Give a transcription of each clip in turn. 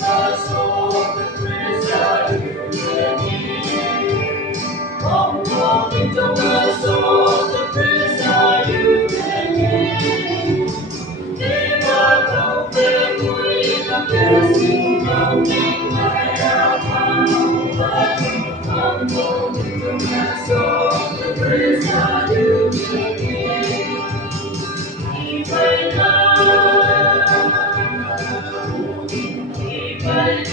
my soul, the praise that you give me. Come into my soul, the praise that you give me. Give up all the glory, the blessing, nothing I have found. Come into my soul, the praise that you give me. Keep right now. Keep right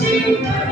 Keep